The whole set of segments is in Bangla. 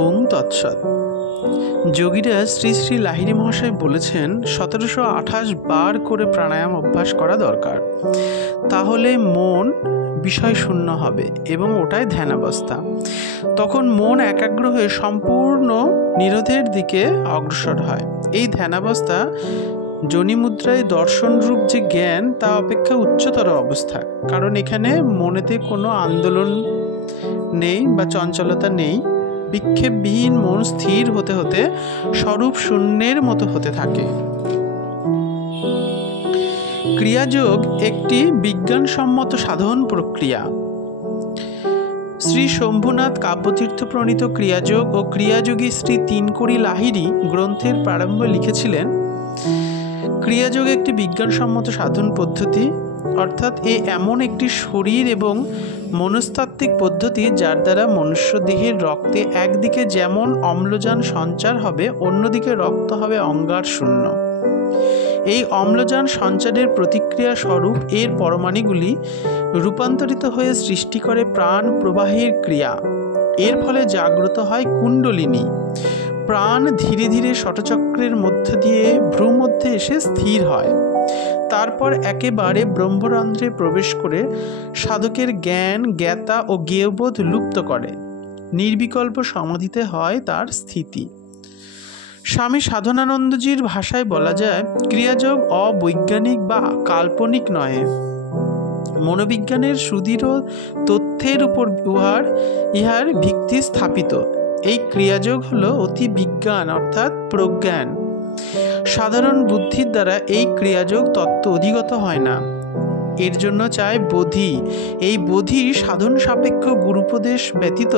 ওং তৎসৎ। যোগীরা শ্রী শ্রী লাহিড়ী মহাশয় বলেছেন 1728 বার করে প্রাণায়াম অভ্যাস করা দরকার, তাহলে মন বিষয় শূন্য হবে এবং ওটাই ধ্যানাবস্থা। তখন মন একাগ্র হয়ে সম্পূর্ণ নিরোধের দিকে অগ্রসর হয়। এই ধ্যানাবস্থা যোনিমুদ্রায় দর্শন রূপ যে জ্ঞান তা অপেক্ষা উচ্চতর অবস্থা, কারণ এখানে মনেতে কোনো আন্দোলন নেই বা চঞ্চলতা নেই। বিক্ষেপবিহীন মন স্থির হতে হতে স্বরূপ শূন্যের মতো হতে থাকে। ক্রিয়াযোগ একটি বিজ্ঞানসম্মত সাধন প্রক্রিয়া। শ্রী শম্ভুনাথ কাব্যতীর্থ প্রণীত ক্রিয়াযোগ ও ক্রিয়াযোগী শ্রী তিনকড়ি লাহিড়ী গ্রন্থের প্রারম্ভে লিখেছিলেন, ক্রিয়াযোগ একটি বিজ্ঞানসম্মত সাধন পদ্ধতি, অর্থাৎ এমন একটি শরীর এবং মনস্তাত্ত্বিক পদ্ধতি যার দ্বারা মনুষ্য দেহের রক্তে একদিকে যেমন অম্লজান সঞ্চার হবে, অন্যদিকে রক্ত হবে অঙ্গার শূন্য। এই অম্লজান সঞ্চারের প্রতিক্রিয়া স্বরূপ এর পরমাণুগুলি রূপান্তরিত হয়ে সৃষ্টি করে প্রাণ প্রবাহের ক্রিয়া। এর ফলে জাগ্রত হয় কুণ্ডলিনী। প্রাণ ধীরে ধীরে ষটচক্রের মধ্য দিয়ে ভ্রূমধ্যে এসে স্থির হয়। তারপর একেবারে ব্রহ্মরন্ধ্রে প্রবেশ করে সাধকের জ্ঞান, জ্ঞাতা ও জ্ঞেয়বোধ লুপ্ত করে। নির্বিকল্প সমাধিতে হয় তার স্থিতি। স্বামী সাধনানন্দজির ভাষায় বলা যায়, ক্রিয়াযোগ অবৈজ্ঞানিক বা কাল্পনিক নয়, মনোবিজ্ঞানের সুদৃঢ় তথ্যের উপর ইহার ভিত্তি স্থাপিত। এই ক্রিয়াযোগ হলো অতি বিজ্ঞান অর্থাৎ প্রজ্ঞান। সাধারণ বুদ্ধির দ্বারা এই ক্রিয়াযোগ তত্ত্ব অধিগত হয় না, এর জন্য চাই বোধি। এই বোধি সাধন সাপেক্ষ গুরুপদেশ ব্যতীত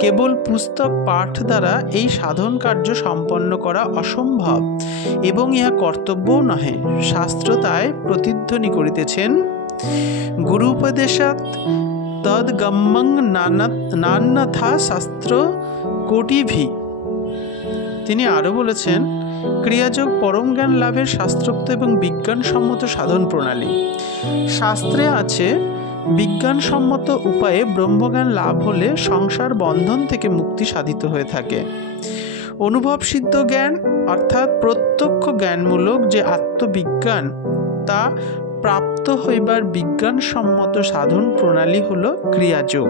কেবল পুস্তক পাঠ দ্বারা এই সাধন কার্য সম্পন্ন করা অসম্ভব এবং ইহা কর্তব্যও নহে। শাস্ত্র তাই প্রতিধ্বনি করিতেছেন, গুরু উপদেশাৎ তদ্গম্যং নান্যথা শাস্ত্র কোটিভি। তিনি আরও বলেছেন, ক্রিয়াযোগ পরম জ্ঞান লাভের শাস্ত্রোক্ত এবং বিজ্ঞানসম্মত সাধন প্রণালী। শাস্ত্রে আছে, বিজ্ঞানসম্মত উপায়ে ব্রহ্মজ্ঞান লাভ হলে সংসার বন্ধন থেকে মুক্তি সাধিত হয়ে থাকে। অনুভবসিদ্ধ জ্ঞান অর্থাৎ প্রত্যক্ষ জ্ঞানমূলক যে আত্মবিজ্ঞান, তা প্রাপ্ত হইবার বিজ্ঞানসম্মত সাধন প্রণালী হল ক্রিয়াযোগ।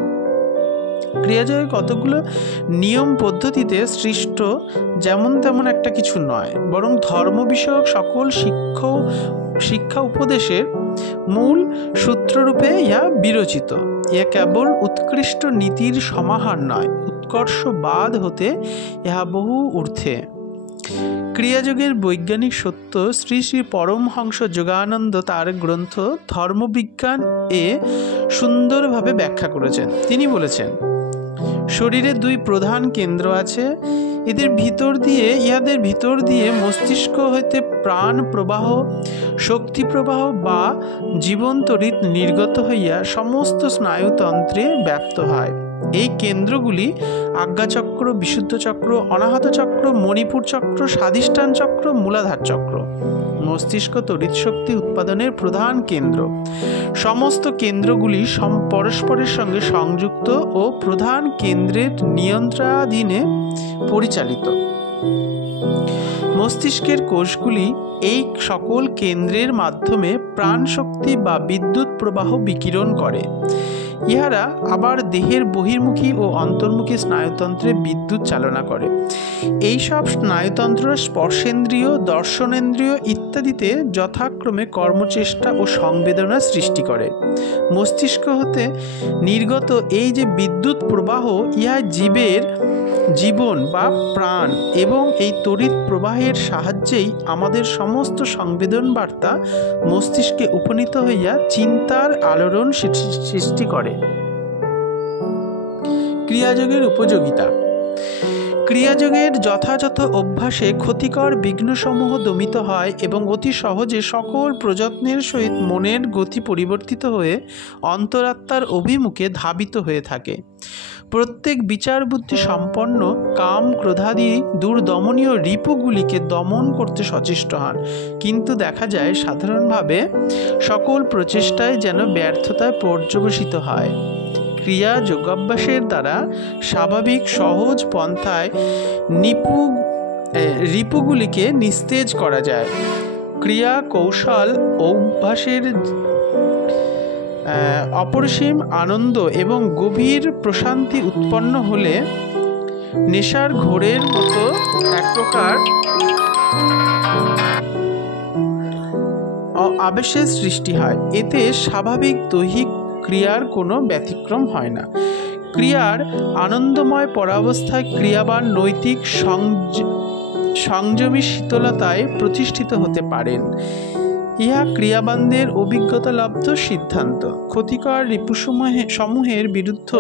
ক্রিয়াযোগে কতগুলো নিয়ম পদ্ধতিতে সৃষ্ট যেমন তেমন একটা কিছু নয়, বরং ধর্ম বিষয়ক সকল শিক্ষা উপদেশের মূল সূত্ররূপে ইহা বিরচিত। ইহা কেবল উৎকৃষ্ট নীতির সমাহার নয়, উৎকর্ষবাদ হতে ইহা বহু ঊর্ধ্বে। ক্রিয়াযোগের বৈজ্ঞানিক সত্য শ্রী শ্রী পরমহংস যোগানন্দ তার গ্রন্থ ধর্মবিজ্ঞান এ সুন্দরভাবে ব্যাখ্যা করেছেন। তিনি বলেছেন, শরীরে দুই প্রধান কেন্দ্র আছে, ইহাদের ভিতর দিয়ে মস্তিষ্ক হইতে প্রাণ প্রবাহ, শক্তি প্রবাহ বা জীবন তড়িৎ নির্গত হইয়া সমস্ত স্নায়ুতন্ত্রে ব্যাপ্ত হয়। এই কেন্দ্রগুলি আজ্ঞাচক্র, বিশুদ্ধ চক্র, অনাহত চক্র, মণিপুর চক্র, স্বাধিষ্ঠান চক্র, মূলাধার চক্র। মস্তিষ্ক তড়িৎ শক্তি উৎপাদনের প্রধান কেন্দ্র। সমস্ত কেন্দ্রগুলি পরস্পরের সঙ্গে সংযুক্ত ও প্রধান কেন্দ্রের নিয়ন্ত্রণাধীনে পরিচালিত। মস্তিষ্কের কোষগুলি এই সকল কেন্দ্রের মাধ্যমে প্রাণশক্তি বা বিদ্যুৎ প্রবাহ বিকিরণ করে। ইহারা আবার দেহের বহির্মুখী ও অন্তর্মুখী স্নায়ুতন্ত্রে বিদ্যুৎ চালনা করে। এই সব স্নায়ুতন্ত্র স্পর্শেন্দ্রিয়, দর্শনেন্দ্রিয় ইত্যাদিতে যথাক্রমে কর্মচেষ্টা ও সংবেদনা সৃষ্টি করে। মস্তিষ্ক হতে নির্গত এই যে বিদ্যুৎ প্রবাহ, ইহা জীবের জীবন বা প্রাণ, এবং এই তড়িৎ প্রবাহের সাহায্যেই আমাদের সমস্ত সংবেদন বার্তা মস্তিষ্কে উপনীত হইয়া চিন্তার আলোড়ন সৃষ্টি করে। ক্রিয়াযোগের উপযোগিতা। ক্রিয়াযোগের যথাযথ অভ্যাসে ক্ষতিকর বিঘ্নসমূহ দমিত হয় এবং অতি সহজে সকল প্রযত্নের সহিত মনের গতি পরিবর্তিত হয়ে অন্তরাত্মার অভিমুখে ধাবিত হয়ে থাকে। প্রত্যেক বিচার বুদ্ধি সম্পন্ন কাম, ক্রোধাদি দুর্দমনীয় রিপুগুলিকে দমন করতে সচেষ্ট হন, কিন্তু দেখা যায় সাধারণভাবে সকল প্রচেষ্টায় যেন ব্যর্থতায় পর্যবসিত হয়। ক্রিয়া যোগাভ্যাসের দ্বারা স্বাভাবিক সহজ পন্থায় রিপুগুলিকে নিস্তেজ করা যায়। ক্রিয়া কৌশল অভ্যাসের অপরিসীম আনন্দ এবং গভীর প্রশান্তি উৎপন্ন হলে নেশার ঘোরের মতো এক প্রকার আবেশের সৃষ্টি হয়। এতে স্বাভাবিক দৈহিক ক্রিয়ার কোনো ব্যতিক্রম হয় না। ক্রিয়ার আনন্দময় পরাবস্থায় ক্রিয়াবান নৈতিক সংযমী শীতলতায় প্রতিষ্ঠিত হতে পারেন। ইহা ক্রিয়াবানদের অভিজ্ঞতালব্ধ সিদ্ধান্ত। ক্ষতিকর রিপুসমূহের বিরুদ্ধ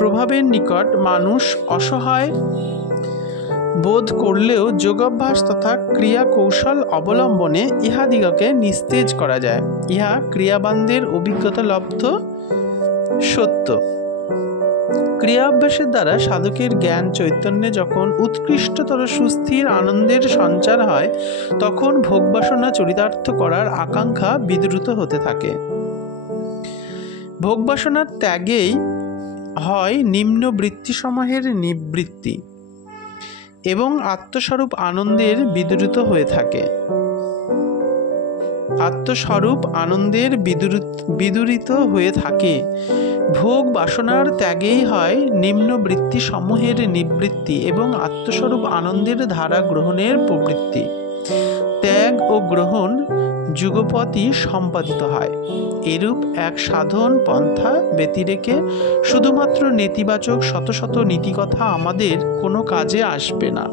প্রভাবের নিকট মানুষ অসহায় বোধ করলেও যোগাভ্যাস তথা ক্রিয়া কৌশল অবলম্বনে ইহাদিগকে নিস্তেজ করা যায়। ইহা ক্রিয়াবানদের অভিজ্ঞতালব্ধ সত্য। ক্রিয়াভ্যাসের দ্বারা সাধকের জ্ঞান চৈতন্যে যখন উৎকৃষ্টতর সুস্থির আনন্দের সঞ্চার হয়, তখন ভোগবাসনা চরিতার্থ করার আকাঙ্ক্ষা বিদ্রুত হতে থাকে। ভোগবাসনার ত্যাগেই হয় নিম্ন বৃত্তিসমূহের নিবৃত্তি এবং আত্মস্বরূপ আনন্দের বিদ্রুত হয়ে থাকে। বিদূরিত হয়ে থাকে। ভোগ বাসনার ত্যাগেই হয় নিম্ন বৃত্তি সমূহের নিবৃত্তি এবং আত্মস্বরূপ আনন্দের ধারা গ্রহণের প্রবৃত্তি। ত্যাগ ও গ্রহণ যুগপৎই সম্পাদিত হয়। এরূপ এক সাধন পন্থা ব্যতিরেকে শুধুমাত্র নেতিবাচক শত শত নীতিকথা আমাদের কোনো কাজে আসবে না।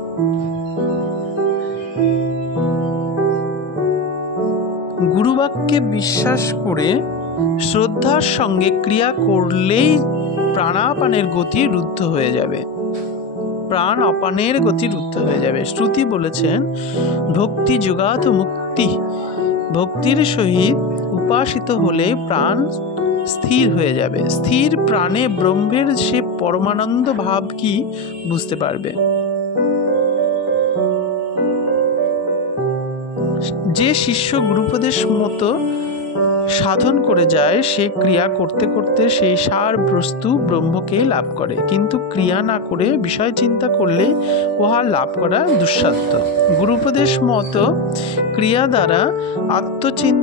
গুরুবাক্যে বিশ্বাস করে শ্রদ্ধার সঙ্গে ক্রিয়া করলেই প্রাণাপানের গতি রুদ্ধ হয়ে যাবে। প্রাণ অপানের গতি রুদ্ধ হয়ে যাবে। শ্রুতি বলেছেন, ভক্তি যোগাৎ মুক্তি। ভক্তির সহিত উপাসিত হলে প্রাণ স্থির হয়ে যাবে। স্থির প্রাণে ব্রহ্মের সে পরমানন্দ ভাব কি বুঝতে পারবে। যে শিষ্য গুরুপদেশ মতো সাধন করে যায়, সে ক্রিয়া করতে করতে সেই সার বস্তু ব্রহ্মকে লাভ করে, কিন্তু ক্রিয়া না করে বিষয় চিন্তা করলে উহা লাভ করা দুঃসাধ্য। গুরুপদেশ মতো ক্রিয়া দ্বারা আত্মচিন্তা